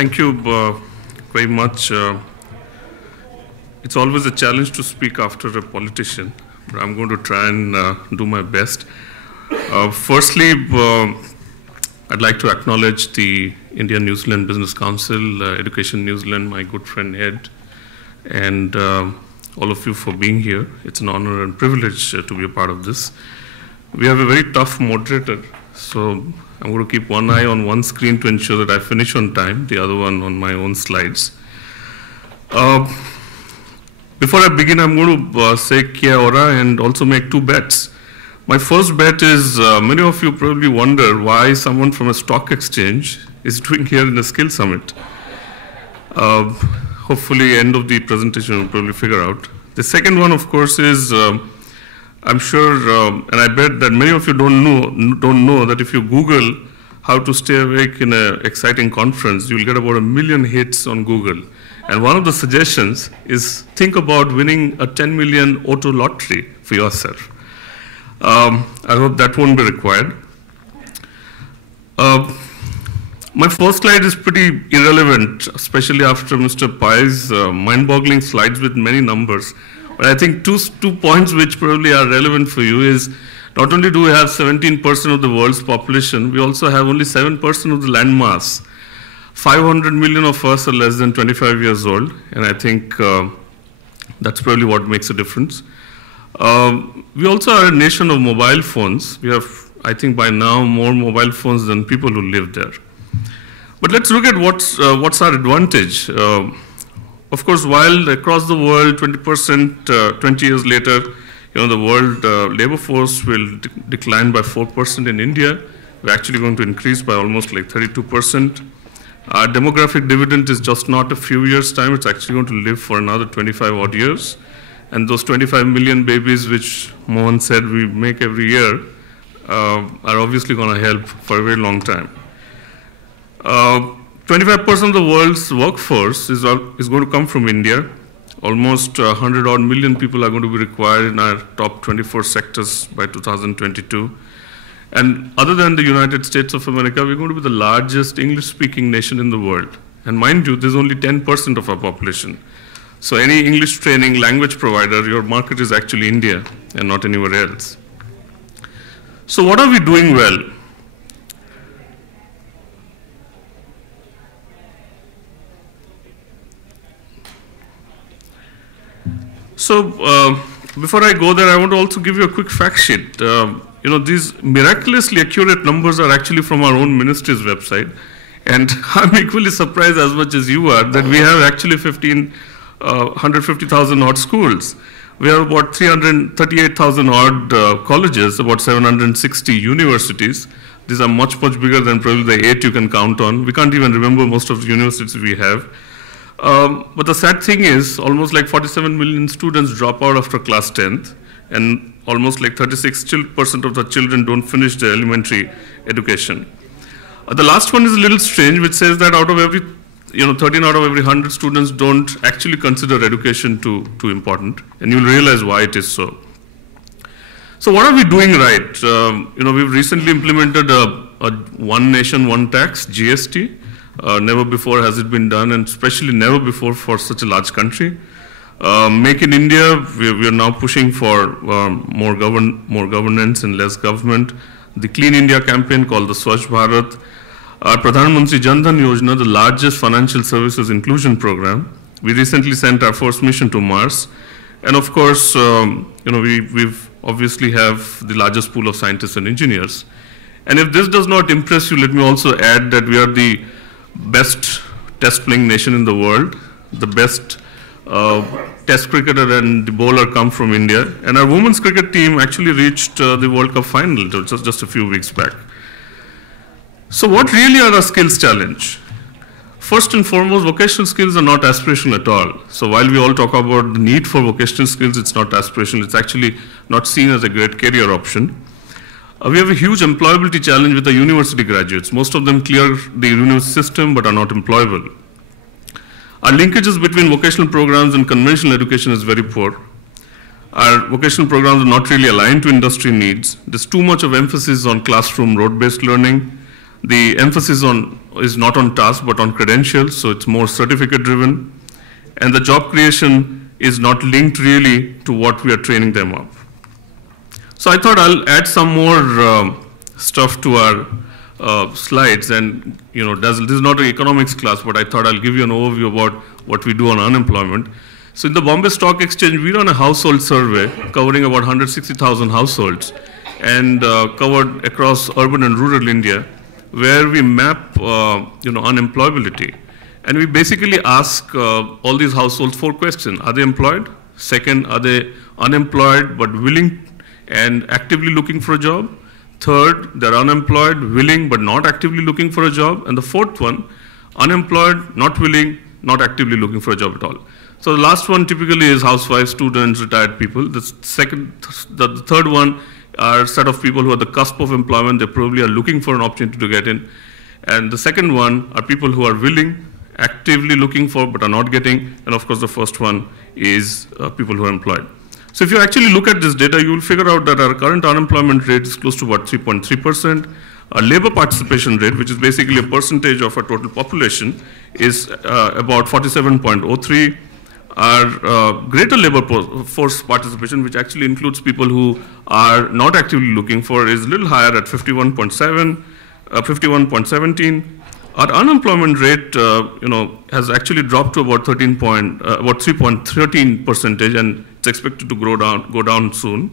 Thank you very much. It's always a challenge to speak after a politician, but I'm going to try and do my best. Firstly, I'd like to acknowledge the India-New Zealand Business Council, Education New Zealand, my good friend Ed, and all of you for being here. It's an honor and privilege to be a part of this. We have a very tough moderator, so I'm going to keep one eye on one screen to ensure that I finish on time, the other one on my own slides. Before I begin, I'm going to say kia ora and also make two bets. My first bet is, many of you probably wonder why someone from a stock exchange is doing here in a skill summit. Hopefully, end of the presentation, we'll probably figure out. The second one, of course, is I'm sure, and I bet that many of you don't know that if you Google how to stay awake in an exciting conference, you'll get about 1 million hits on Google. And one of the suggestions is think about winning a 10 million auto lottery for yourself. I hope that won't be required. My first slide is pretty irrelevant, especially after Mr. Pai's mind-boggling slides with many numbers. But I think two points which probably are relevant for you is not only do we have 17% of the world's population, we also have only 7% of the land mass. 500 million of us are less than 25 years old, and I think that's probably what makes a difference. We also are a nation of mobile phones. We have, I think by now, more mobile phones than people who live there. But let's look at what's our advantage. Of course, while across the world, 20%, 20 years later, the world labor force will decline by 4% in India. We're actually going to increase by almost like 32%. Our demographic dividend is just not a few years' time. It's actually going to live for another 25 odd years. And those 25 million babies, which Mohan said we make every year, are obviously going to help for a very long time. 25% of the world's workforce is going to come from India. Almost 100 odd million people are going to be required in our top 24 sectors by 2022. And other than the United States of America, we're going to be the largest English-speaking nation in the world. And mind you, there's only 10% of our population. So any English training language provider, your market is actually India and not anywhere else. So what are we doing well? So before I go there, I want to also give you a quick fact sheet. These miraculously accurate numbers are actually from our own ministry's website. And I'm equally surprised as much as you are that we have actually 150,000 odd schools. We have about 338,000 odd colleges, about 760 universities. These are much, much bigger than probably the 8 you can count on. We can't even remember most of the universities we have. But the sad thing is, almost like 47 million students drop out after class 10th, and almost like 36% of the children don't finish their elementary education. The last one is a little strange, which says that out of every, 13 out of every 100 students don't actually consider education too important, and you'll realize why it is so. So what are we doing right? We've recently implemented a one nation, one tax, GST. Never before has it been done, and especially never before for such a large country. Make in India, we are now pushing for more governance and less government. The Clean India campaign called the Swachh Bharat. Our Pradhan Mantri Jan Dhan Yojana, the largest financial services inclusion program. We recently sent our first mission to Mars. And of course, we've obviously have the largest pool of scientists and engineers. And if this does not impress you, let me also add that we are the best test playing nation in the world. The best test cricketer and the bowler come from India. And our women's cricket team actually reached the World Cup final just a few weeks back. So what really are our skills challenge? First and foremost, vocational skills are not aspirational at all. So while we all talk about the need for vocational skills, it's not aspirational. It's actually not seen as a great career option. We have a huge employability challenge with the university graduates. Most of them clear the university system but are not employable. Our linkages between vocational programs and conventional education is very poor. Our vocational programs are not really aligned to industry needs. There's too much of emphasis on classroom road-based learning. The emphasis is not on task but on credentials, so it's more certificate driven. And the job creation is not linked really to what we are training them up. So I thought I'll add some more stuff to our slides, and this is not an economics class, but I thought I'll give you an overview about what we do on unemployment. So in the Bombay Stock Exchange, we run a household survey covering about 160,000 households and covered across urban and rural India, where we map unemployability. And we basically ask all these households 4 questions. Are they employed? Second, are they unemployed but willing and actively looking for a job? Third, they're unemployed, willing but not actively looking for a job. And the fourth one, unemployed, not willing, not actively looking for a job at all. So the last one typically is housewives, students, retired people. The third one are a set of people who are at the cusp of employment. They probably are looking for an opportunity to get in. And the second one are people who are willing, actively looking for but are not getting. And of course the first one is people who are employed. So if you actually look at this data, you will figure out that our current unemployment rate is close to about 3.3%. Our labor participation rate, which is basically a percentage of our total population, is about 47.03. Our greater labor force participation, which actually includes people who are not actively looking for, is a little higher at 51.17. Our unemployment rate, has actually dropped to about 3.13%, and it's expected to go down soon.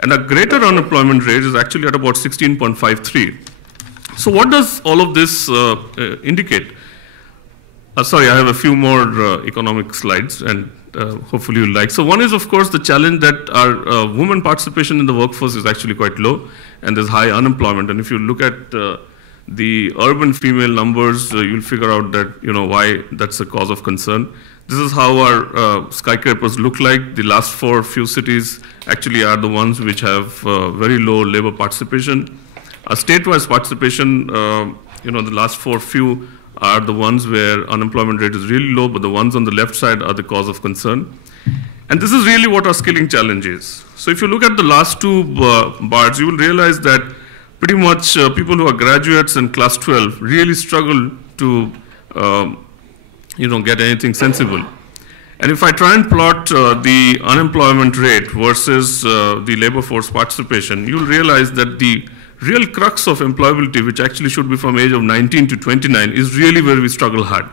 And our greater unemployment rate is actually at about 16.53. So what does all of this indicate? Sorry, I have a few more economic slides, and hopefully you'll like. So one is, of course, the challenge that our women participation in the workforce is actually quite low, and there's high unemployment. And if you look at the urban female numbers, you'll figure out that, why that's a cause of concern. This is how our skyscrapers look like. The last few cities actually are the ones which have very low labor participation. State-wise participation, the last few are the ones where unemployment rate is really low, but the ones on the left side are the cause of concern. And this is really what our skilling challenge is. So if you look at the last 2 bars, you will realize that pretty much people who are graduates in class 12 really struggle to get anything sensible. And if I try and plot the unemployment rate versus the labor force participation, you'll realize that the real crux of employability, which actually should be from age of 19 to 29, is really where we struggle hard.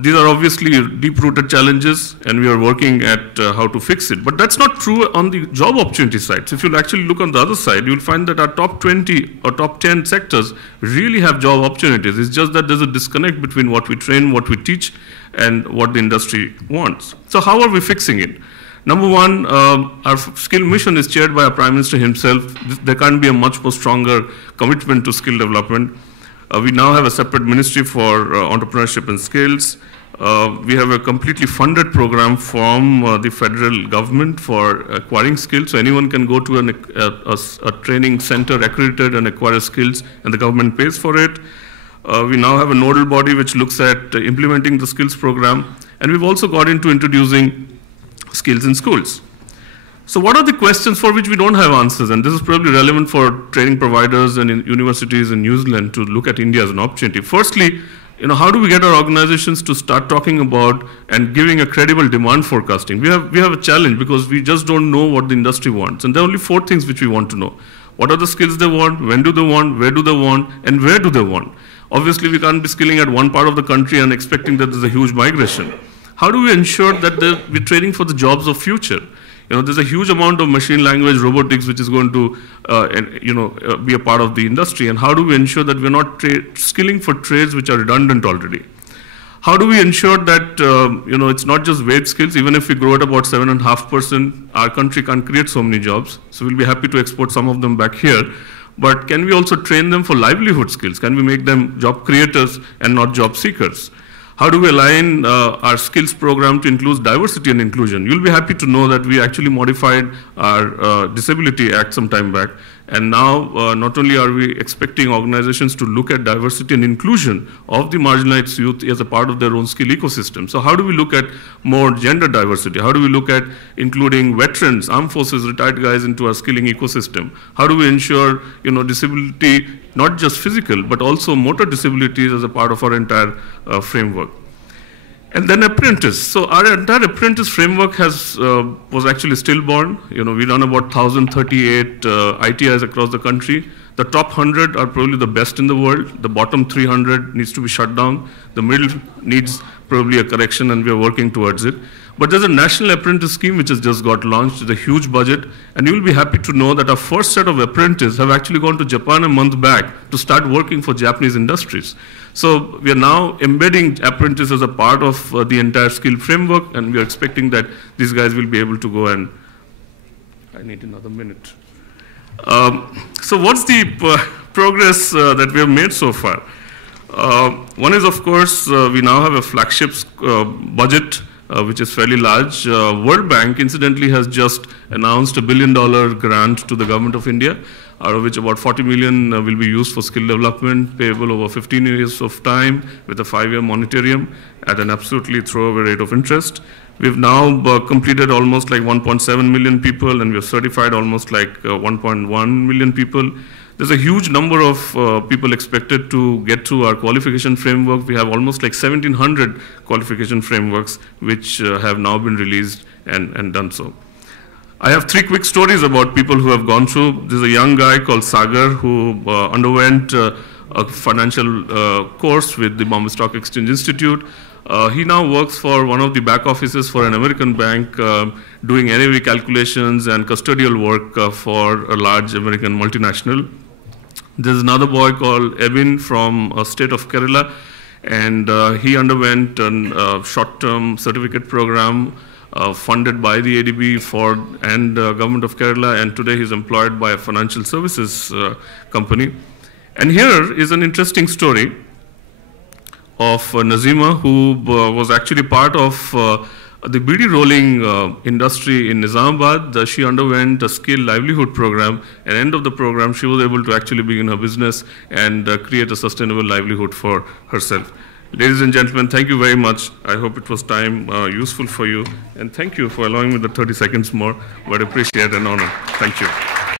These are obviously deep-rooted challenges, and we are working at how to fix it. But that's not true on the job opportunity side. So if you'll actually look on the other side, you'll find that our top 20 or top 10 sectors really have job opportunities. It's just that there's a disconnect between what we train, what we teach, and what the industry wants. So how are we fixing it? Number one, our skill mission is chaired by our Prime Minister himself. There can't be a much more stronger commitment to skill development. We now have a separate ministry for entrepreneurship and skills. We have a completely funded program from the federal government for acquiring skills. So anyone can go to a training center accredited and acquire skills, and the government pays for it. We now have a nodal body which looks at implementing the skills program. And we've also got into introducing skills in schools. So what are the questions for which we don't have answers? And this is probably relevant for training providers and in universities in New Zealand to look at India as an opportunity. Firstly, how do we get our organizations to start talking about and giving a credible demand forecasting? We have a challenge because we just don't know what the industry wants. And there are only 4 things which we want to know. What are the skills they want? When do they want? Where do they want? And where do they want? Obviously, we can't be skilling at one part of the country and expecting that there's a huge migration. How do we ensure that we're training for the jobs of future? There's a huge amount of machine language, robotics, which is going to, be a part of the industry. And how do we ensure that we're not skilling for trades which are redundant already? How do we ensure that, it's not just wage skills? Even if we grow at about 7.5%, our country can't create so many jobs. So we'll be happy to export some of them back here. But can we also train them for livelihood skills? Can we make them job creators and not job seekers? How do we align our skills program to include diversity and inclusion? You'll be happy to know that we actually modified our Disability Act some time back, And now, not only are we expecting organizations to look at diversity and inclusion of the marginalized youth as a part of their own skill ecosystem. So how do we look at more gender diversity? How do we look at including veterans, armed forces, retired guys into our skilling ecosystem? How do we ensure, disability, not just physical, but also motor disabilities as a part of our entire framework? And then apprentice. So our entire apprentice framework was actually stillborn. We run about 1,038 ITIs across the country. The top 100 are probably the best in the world. The bottom 300 needs to be shut down. The middle needs probably a correction, and we are working towards it. But there's a national apprentice scheme which has just got launched with a huge budget, and you'll be happy to know that our first set of apprentices have actually gone to Japan a month back to start working for Japanese industries. So we are now embedding apprentices as a part of the entire skill framework, and we are expecting that these guys will be able to go and, I need another minute. So what's the progress that we have made so far? One is, of course, we now have a flagship budget which is fairly large. World Bank, incidentally, has just announced $1 billion grant to the government of India, out of which about 40 million will be used for skill development, payable over 15 years of time with a 5-year moratorium at an absolutely throwaway rate of interest. We've now completed almost like 1.7 million people, and we have certified almost like 1.1 million people. There's a huge number of people expected to get through our qualification framework. We have almost like 1,700 qualification frameworks which have now been released and done so. I have 3 quick stories about people who have gone through. There's a young guy called Sagar who underwent a financial course with the Bombay Stock Exchange Institute. He now works for one of the back offices for an American bank, doing NAV calculations and custodial work for a large American multinational. There's another boy called Ebin from state of Kerala, and he underwent a short-term certificate program funded by the ADB and government of Kerala, and today he's employed by a financial services company. And here is an interesting story of Nazima, who was actually part of the beedi rolling industry in Nizamabad. She underwent a skill livelihood program. At the end of the program, she was able to actually begin her business and create a sustainable livelihood for herself. Ladies and gentlemen, thank you very much. I hope it was time useful for you. And thank you for allowing me the 30 seconds more, but appreciate and honor. Thank you.